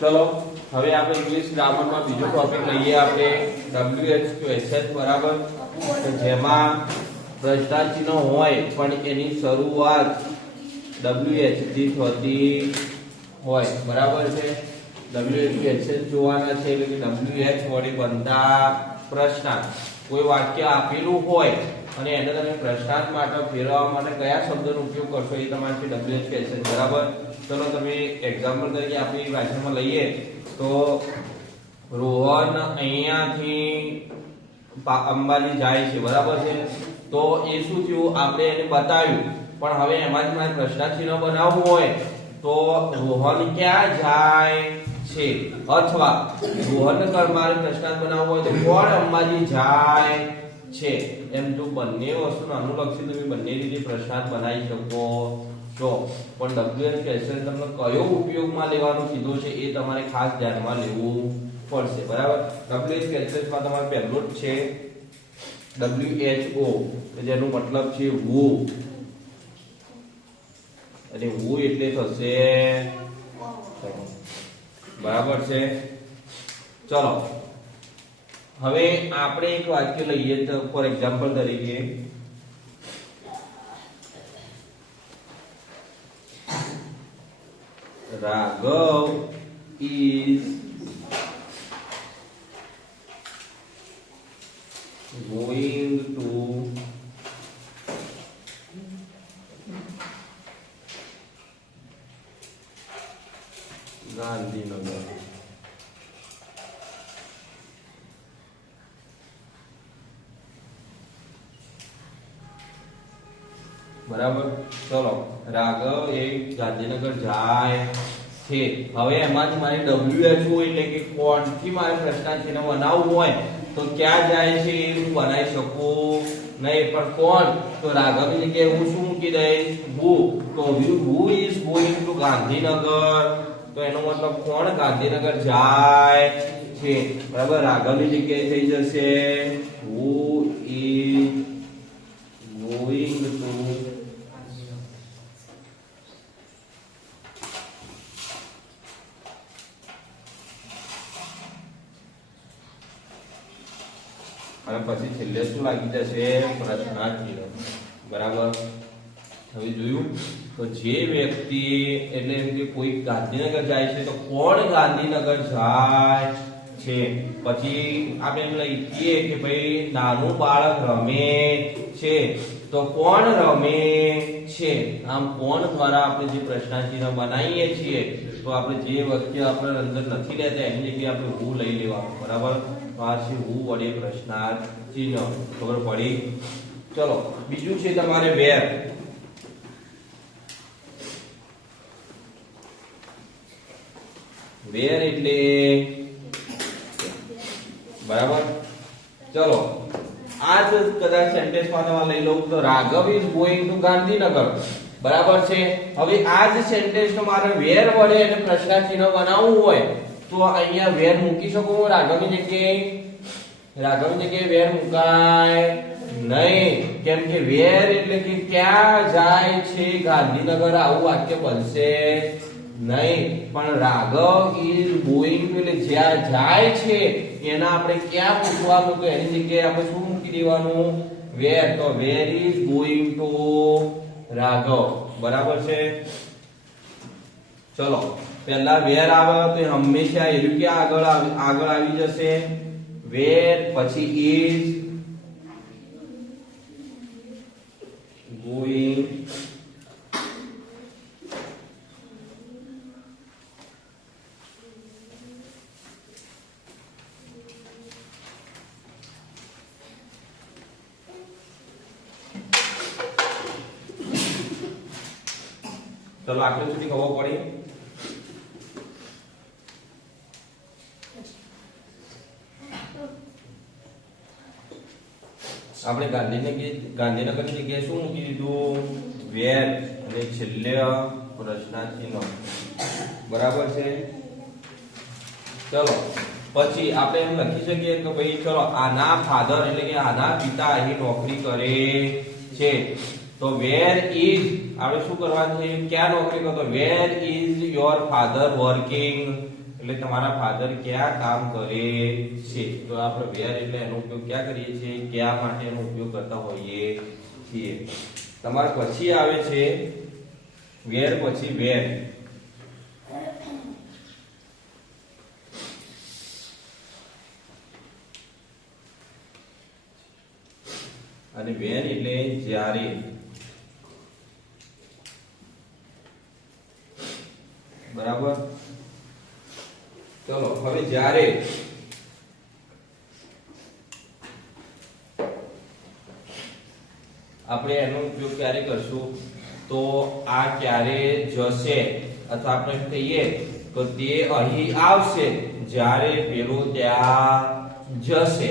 ચલો હવે આપણે ઇંગ્લિશ ગ્રામરમાં બીજો ટોપિક લઈએ આપણે WH ક્વેશ્ચન બરાબર તો જેમાં પ્રશ્નાર્થ ચિહ્ન હોય પણ એની શરૂઆત WH થી થતી હોય બરાબર છે WH ક્વેશ્ચન જોવાના છે એટલે કે WH વડે બનતા પ્રશ્નાર્થ કોઈ વાક્ય આપેલું હોય અને એને તમે પ્રશ્નાર્થ માટે ફેરવવા માટે કયા શબ્દનો ઉપયોગ કરશો એ તમારે WH ક્વેશ્ચન બરાબર ચલો તમે એક્ઝામ્પલ તરીકે આપણી ભાષામાં લઈએ તો રોહન અહીંયાથી અંબાજી જાય છે બરાબર છે તો એ શું થયું આપણે એને બતાવ્યું પણ હવે એમાંથી મારે પ્રશ્નાર્થ ચિહ્ન બનાવવું હોય તો રોહન ક્યાં જાય છે અથવા રોહન કર મારે પ્રશ્નાર્થ બનાવવું હોય તો કોણ અંબાજી જાય છે એમ જો બંને વસ્તુનું અનુલક્ષી તમે બંને રીતે પ્રશ્નાર્થ બનાવી શકો છો પણ WH ક્વેશ્ચન તમને કયો ઉપયોગમાં લેવાનું કીધું છે એ તમારે ખાસ ધ્યાનમાં લેવું પડશે બરાબર WH ક્વેશ્ચનમાં તમારે પહેલું જ છે WHO કે જેનું મતલબ છે who અને who એટલે થશે બરાબર છે ચલો હવે આપણે એક વાક્ય લઈએ તો ફોર એક્ઝામ્પલ તરીકે Raghav is going to Gandhinagar. બરાબર ચલો રાઘવ એ ગાંધીનગર જાય છે હવે એમાંથી મારે WHO એટલે કે કોણથી મારે પ્રશ્નાર્થ ચિહ્ન બનાવવું હોય તો ક્યાં જાય છે એ હું બનાવી શકું નહીં પણ કોણ તો રાઘવની જગ્યાએ હું શું મૂકી દઈશ who તો who is going to Gandhinagar તો એનો મતલબ કોણ ગાંધીનગર જાય છે બરાબર રાઘવની જગ્યાએ થઈ જશે who is going to અને પછી છેલ્લે શું લાગી જશે પ્રશ્નાર્થ ચિહ્ન બરાબર હવે જોયું તો જે વ્યક્તિ એટલે એમ કે કોઈ ગાંધીનગર જાય છે તો કોણ ગાંધીનગર જાય છે પછી આપણે એમ લઈએ કે ભાઈ નાનું બાળક રમે છે તો કોણ રમે છે આમ કોણ દ્વારા આપણે જે પ્રશ્નાર્થ ચિહ્ન બનાવીએ છીએ તો આપણે જે વાક્ય આપણે અંદર નથી લેતા એની જગ્યાએ આપણે who લઈ લેવાનું બરાબર તો આ છે who વડે પ્રશ્નાર્થ ચિહ્ન ખબર પડી ચલો બીજું છે તમારે where where એટલે બરાબર ચલો આ જ કદાચ સેન્ટેન્સ માં તમે લઈ લો તો Raghav is going to Gandhinagar બરાબર છે હવે આ જ સેન્ટેન્સ નો મારે where વડે એને પ્રશ્નાર્થ ચિહ્ન બનાવવું હોય તો અહીંયા where મૂકી શકું હું રાઘવની જગ્યાએ where મુકાય નહીં કેમ કે where એટલે કે ક્યાં જાય છે ગાંધીનગર આવું વાક્ય બનશે નહીં પણ રાઘવ ઇઝ ગોઈંગ એટલે જ્યાં જાય છે એના આપણે ક્યાં મૂકવાનું તો એની જગ્યાએ આપણે શું મૂકી દેવાનું where તો where is going to Raghav બરાબર છે ચલો પહેલા where આવે તો હંમેશા એનું કે આગળ આવી જશે where પછી is going ચલો આટલું સુધી ખબર પડી આપણે ગાંધીનગરની જગ્યાએ શું મૂકી દીધું where અને છેલ્લે પ્રશ્નાર્થ ચિહ્ન બરાબર છે ચલો પછી આપણે એમ લખી શકીએ કે ભાઈ ચલો આના ફાધર એટલે કે આના પિતા અહીં નોકરી કરે છે તો where is આપણે શું કરવાનું છે ક્યાં નોકરી કરતો where is your father working એટલે તમારા ફાધર ક્યાં કામ કરે છે, તો આપણે વેર એટલે એનો ઉપયોગ ક્યાં કરીએ છીએ, ક્યાં માટે એનો ઉપયોગ કરતા હોઈએ છીએ. તમારે પછી આવે છે વેર પછી વેન. અને વેન એટલે જ્યારે. બરાબર. ચલો હવે જ્યારે આપણે એનો ઉપયોગ ક્યારે કરશું, તો આ ક્યારે જશે અથવા આપણે કહીએ તો તે અહીં આવશે જ્યારે પેલો ત્યાં જશે.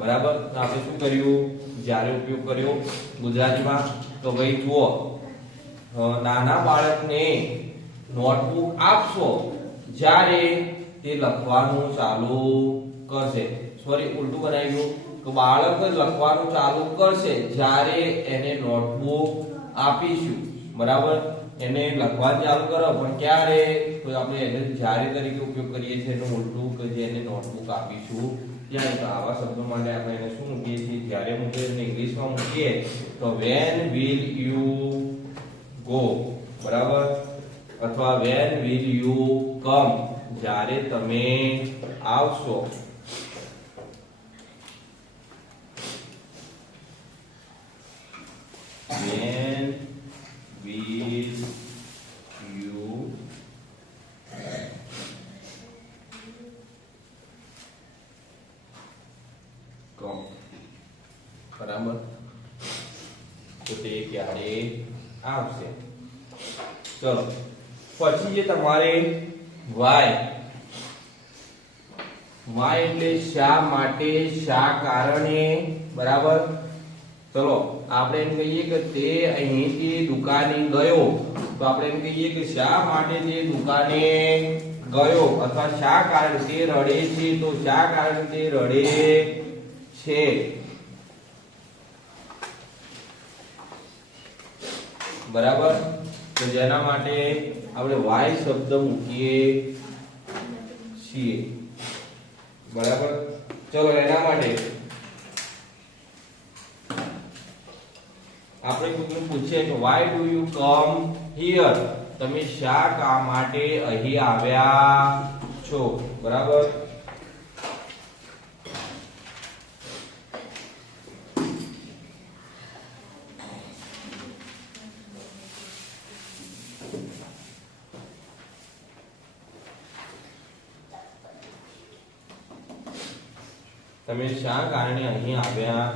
બરાબર. તો આપણે શું કર્યું, જ્યારે ઉપયોગ કર્યો ગુજરાતીમાં. તો ભાઈ જુઓ, નાના બાળકને નોટબુક આપશો જ્યારે તે લખવાનું ચાલુ કરશે. સોરી, ઉલટું બનાવી ગયું. તો બાળક લખવાનું ચાલુ કરશે જ્યારે એને નોટબુક આપીશું. બરાબર. એને લખવાનું ચાલુ કરો પણ ક્યારે, તો આપણે એને જ્યારે તરીકે ઉપયોગ કરીએ છીએ એનું ઉલટું કે જેને નોટબુક આપીશું ત્યારે. તો આવા શબ્દો માટે આપણે એને શું મૂકીએ છીએ, જ્યારે મૂકીએ એને ઇંગ્લિશમાં મૂકીએ તો when will you go. બરાબર. અથવા when will you come, જ્યારે તમે આવશો. when will you come. બરાબર. તો તે ક્યારે આવશે. ચલો પછી જે તમારે why એટલે શા માટે, શા કારણે. બરાબર. ચલો આપણે એમ કહીએ કે તે અહીંથી દુકાને ગયો, તો આપણે એમ કહીએ કે શા માટે તે દુકાને ગયો, અથવા શા કારણે તે રડે છે, તો શા કારણે તે રડે છે. બરાબર. તો જેના માટે આપણે why શબ્દ મૂકીએ છીએ. બરાબર. ચલો એના માટે આપણે કોઈને પૂછીએ કે why do you come here, તમે શા કામ માટે અહીં આવ્યા છો. બરાબર. તમે શા કારણે અહીં આવ્યા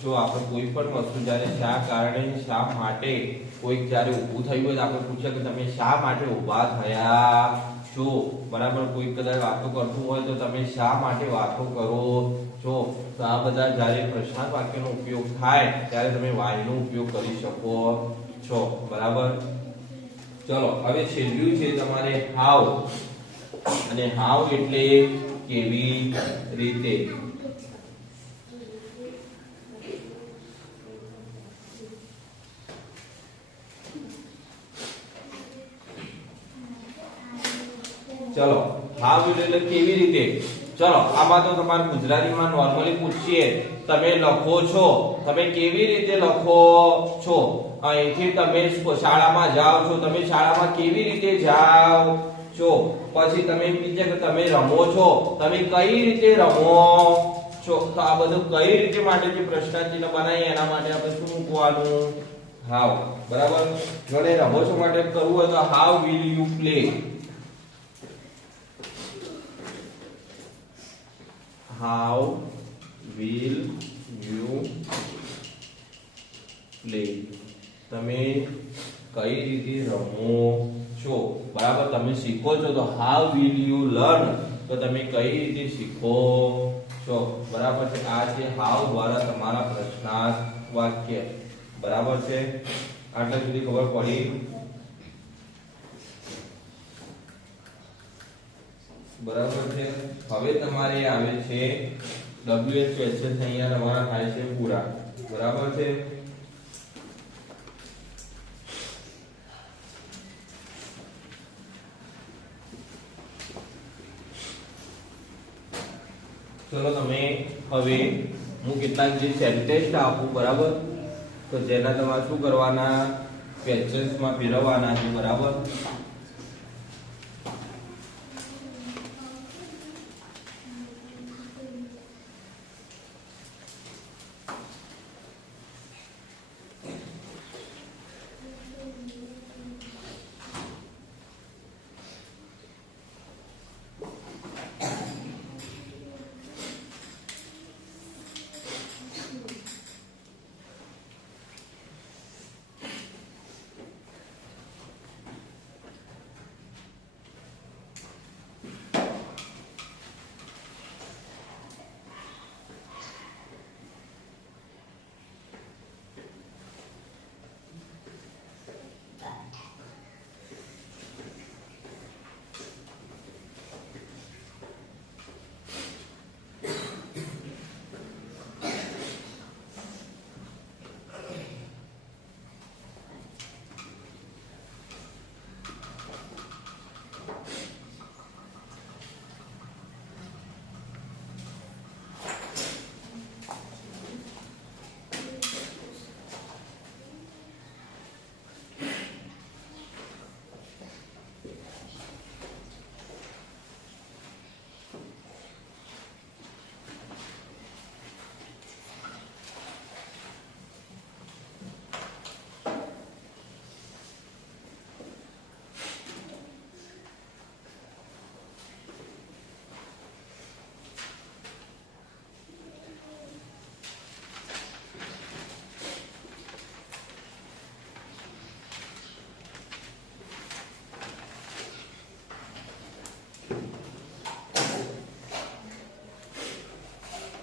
છો. આપણે કોઈ પણ વસ્તુ જ્યારે શા કારણે, શા માટે કોઈક જ્યારે ઊભું થયું હોય તો આપણે પૂછીએ કે તમે શા માટે ઊભા થયા છો. બરાબર. કોઈ કદાચ વાતો કરતું હોય તો તમે શા માટે વાતો કરો છો. તો આ બધા જ્યારે પ્રશ્નાર્થ વાક્યનો ઉપયોગ થાય ત્યારે તમે why નો ઉપયોગ કરી શકો છો. બરાબર. ચલો હવે છેલ્લું છે તમારે how. અને how એટલે કેવી રીતે. ચલો how એટલે કેવી રીતે. ચલો આમાં તો તમારે ગુજરાતીમાં નોર્મલી પૂછીએ તમે લખો છો, તમે કેવી રીતે લખો છો. અહીંથી તમે શાળામાં જાઓ છો, તમે શાળામાં કેવી રીતે જાઓ છો. પછી તમે પૂછે કે તમે રમો છો, તમે કઈ રીતે રમો છો. તો આ બધું કઈ રીતે માટે જે પ્રશ્નાર્થ ચિહ્ન બનાવીએ એના માટે આપણે શું મૂકવાનું, how. બરાબર. જો રમો છો માટે કરવું હોય તો how will you play. How will you play, તમે કઈ રીતે રમો છો. બરાબર. તમે શીખો છો તો how will you learn, તો તમે કઈ રીતે શીખો છો. બરાબર છે. આ છે how દ્વારા તમારા પ્રશ્નાર્થ વાક્ય. બરાબર છે. આટલા સુધી ખબર પડી. બરાબર છે. હવે તમારે આવે છે WH ક્વેશ્ચન અહીંયા તમારા થાય છે પૂરા. બરાબર છે. ચલો તમે હવે હું કેટલાક જે સેન્ટેન્સ આપું બરાબર, તો જેના તમારે શું કરવાના, ક્વેશ્ચન્સમાં ફેરવવાના છે બરાબર.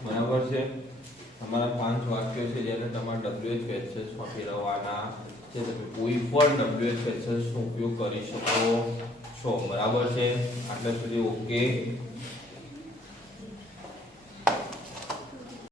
બરાબર છે. તમારા 5 વાક્યો છે જેને તમારે WH ક્વેશ્ચન્સમાં ફેરવવાના છે. તમે કોઈ પણ WH ક્વેશ્ચન્સનો ઉપયોગ કરી શકો છો. બરાબર છે. આટલા સુધી ઓકે.